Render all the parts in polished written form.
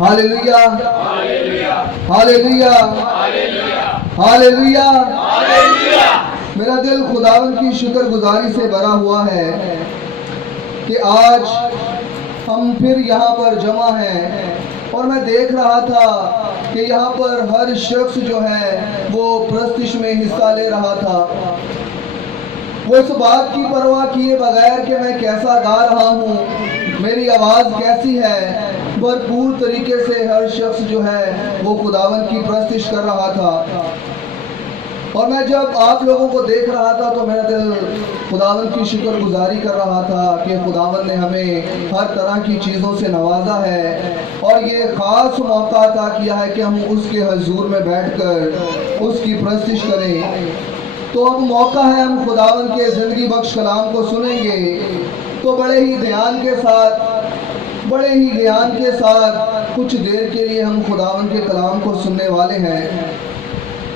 Hallelujah, hallelujah, hallelujah. मेरा दिल खुदावन की शुक्रगुजारी से भरा हुआ है कि आज हम फिर यहाँ पर जमा हैं और मैं देख रहा था कि यहाँ पर हर शख्स जो है वो प्रस्तिश में हिस्सा ले रहा था। वो इस बात की परवाह किए बगैर कि मैं कैसा गा रहा हूँ, मेरी आवाज़ कैसी है, भरपूर तरीके से हर शख्स जो है वो खुदावन की प्रस्तिश कर रहा था। और मैं जब आप लोगों को देख रहा था तो मेरा दिल खुदावन की शुक्रगुजारी कर रहा था कि खुदावन ने हमें हर तरह की चीज़ों से नवाजा है और ये ख़ास मौका अता किया है कि हम उसके हजूर में बैठकर उसकी प्रस्तिश करें। तो अब मौका है, हम खुदावन के ज़िंदगी बख्श कलाम को सुनेंगे। तो बड़े ही ध्यान के साथ कुछ देर के लिए हम खुदावन के कलाम को सुनने वाले हैं।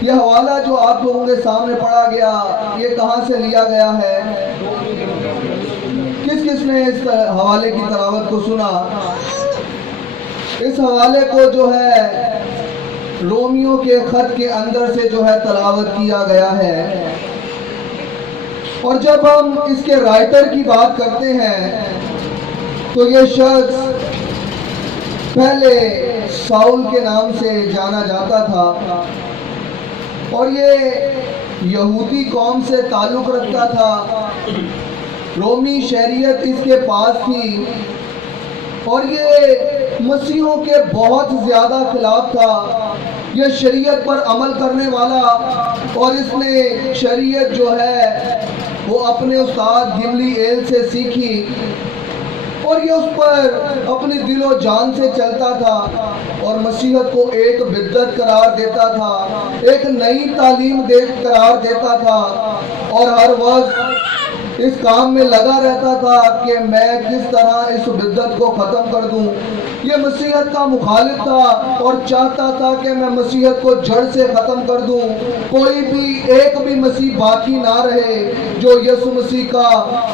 यह हवाला जो आप लोगों के सामने पढ़ा गया, ये कहाँ से लिया गया है? किस किस ने इस हवाले की तिलावत को सुना? इस हवाले को जो है रोमियो के खत के अंदर से जो है तिलावत किया गया है। और जब हम इसके राइटर की बात करते हैं तो ये शख्स पहले साउल के नाम से जाना जाता था और ये यहूदी कौम से ताल्लुक़ रखता था। रोमी शरीयत इसके पास थी और ये मसीहों के बहुत ज़्यादा खिलाफ था। ये शरीयत पर अमल करने वाला, और इसने शरीयत जो है वो अपने उस्ताद गमलीएल से सीखी और ये उस पर अपनी दिलो जान से चलता था और मसीहत को एक बिद्दत करार देता था, एक नई तालीम करार देता था और हर वक्त इस काम में लगा रहता था कि मैं किस तरह इस बिद्दत को ख़त्म कर दूं। ये मसीहत का मुखालिफ था और चाहता था कि मैं मसीहत को जड़ से ख़त्म कर दूं। कोई भी एक भी मसीह बाकी ना रहे जो यीशु मसीह का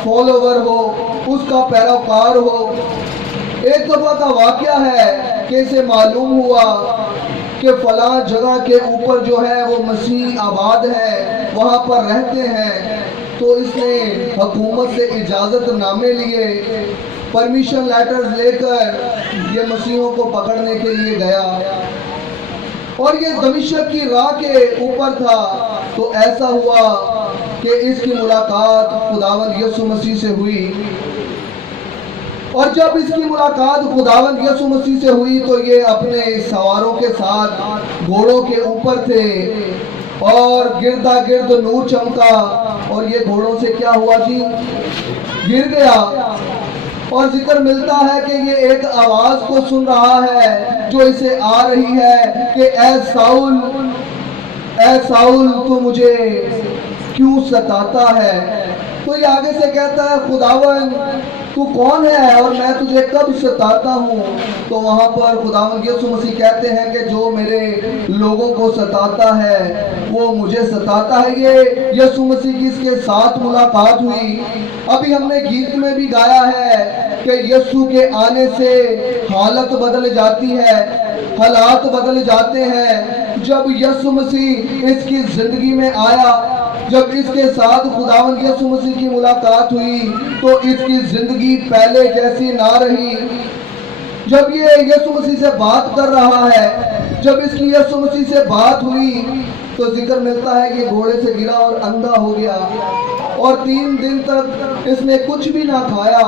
फॉलोवर हो, उसका पैरोकार हो। एक दफ़ा का वाक़या है कि इसे मालूम हुआ कि फलां जगह के ऊपर जो है वो मसीह आबाद है, वहाँ पर रहते हैं। तो इसने हुकूमत से इजाज़त नामे लिए, परमिशन लेटर्स लेकर ये मसीहों को पकड़ने के लिए गया और ये दमिश्क की राह के ऊपर था। तो ऐसा हुआ कि इसकी मुलाकात खुदावंद यीशु मसीह से हुई और जब इसकी मुलाकात खुदावंद यीशु मसीह से हुई तो ये अपने सवारों के साथ घोड़ों के ऊपर थे और गिरदा गिर्द नूर चमका और ये घोड़ों से क्या हुआ जी? गिर गया। और जिक्र मिलता है कि ये एक आवाज को सुन रहा है जो इसे आ रही है कि ऐ साउल तू मुझे क्यों सताता है। तो ये आगे से कहता है खुदावन तू कौन है और मैं तुझे कब सताता हूँ। तो वहाँ पर खुदावन यीशु मसीह कहते हैं कि जो मेरे लोगों को सताता है वो मुझे सताता है। ये यीशु मसीह की इसके साथ मुलाकात हुई। अभी हमने गीत में भी गाया है कि यीशु के आने से हालत बदल जाती है, हालात बदल जाते हैं। जब यीशु मसीह इसकी ज़िंदगी में आया, जब इसके साथ खुदावंद यीशु मसीह की मुलाकात हुई तो इसकी ज़िंदगी पहले जैसी ना रही। जब ये यीशु मसीह से बात कर रहा है, जब इसकी यीशु मसीह से बात हुई तो जिक्र मिलता है कि घोड़े से गिरा और अंधा हो गया और 3 दिन तक इसने कुछ भी ना खाया।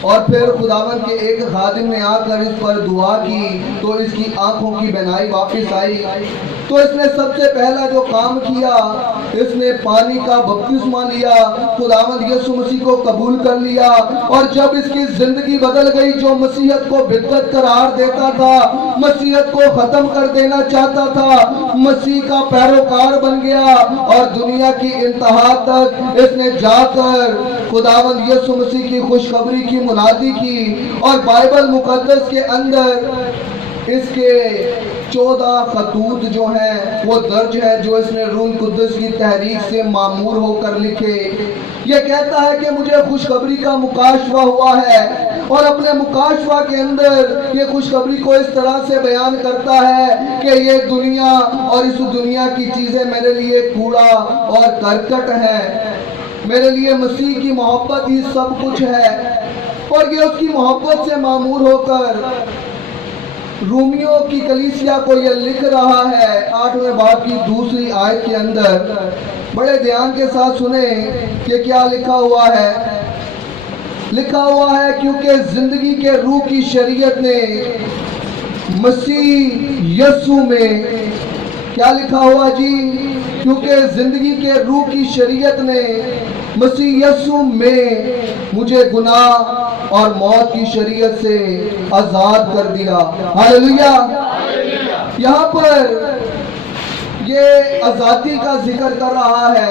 और फिर खुदावन के एक खादिम ने आकर इस पर दुआ की तो इसकी आंखों की बीनाई वापस आई। तो इसने सबसे पहला जो काम किया, इसने पानी का बपतिस्मा लिया, खुदावंद यीशु मसीह को कबूल कर लिया। और जब इसकी जिंदगी बदल गई, जो मसीहत को बिद्दत करार देता था, मसीहत को खत्म कर देना चाहता था, मसीह का पैरोकार बन गया और दुनिया की इंतहा तक इसने जाकर खुदावंद यीशु मसीह की खुशखबरी की मुनादी की। और बाइबल मुकद्दस के अंदर اس کے 14 خطوط جو ہیں وہ درج ہے جو اس نے روح القدس کی تحریک سے معمور ہو کر لکھے۔ یہ کہتا ہے کہ مجھے خوشخبری کا مکاشفہ ہوا ہے، اور اپنے مکاشفہ کے اندر یہ خوشخبری کو اس طرح سے بیان کرتا ہے کہ یہ دنیا اور اس دنیا کی چیزیں میرے لیے کوڑا اور کرکٹ ہے، میرے لیے مسیح کی محبت ہی سب کچھ ہے۔ اور یہ اس کی محبت سے معمور ہو کر رومیوں کی کلیسیا کو یہ لکھ رہا ہے 8ویں باب کی 2 آیت کے اندر۔ بڑے دھیان کے ساتھ سنیں کہ کیا لکھا ہوا ہے۔ لکھا ہوا ہے کیونکہ زندگی کے روح کی شریعت نے مسیح یسوع میں، کیا لکھا ہوا جی؟ کیونکہ زندگی کے روح کی شریعت نے مسیح یسوع میں مجھے گناہ اور موت کی شریعت سے آزاد کر دیا۔ ہاللویا۔ یہاں پر یہ آزادی کا ذکر کر رہا ہے۔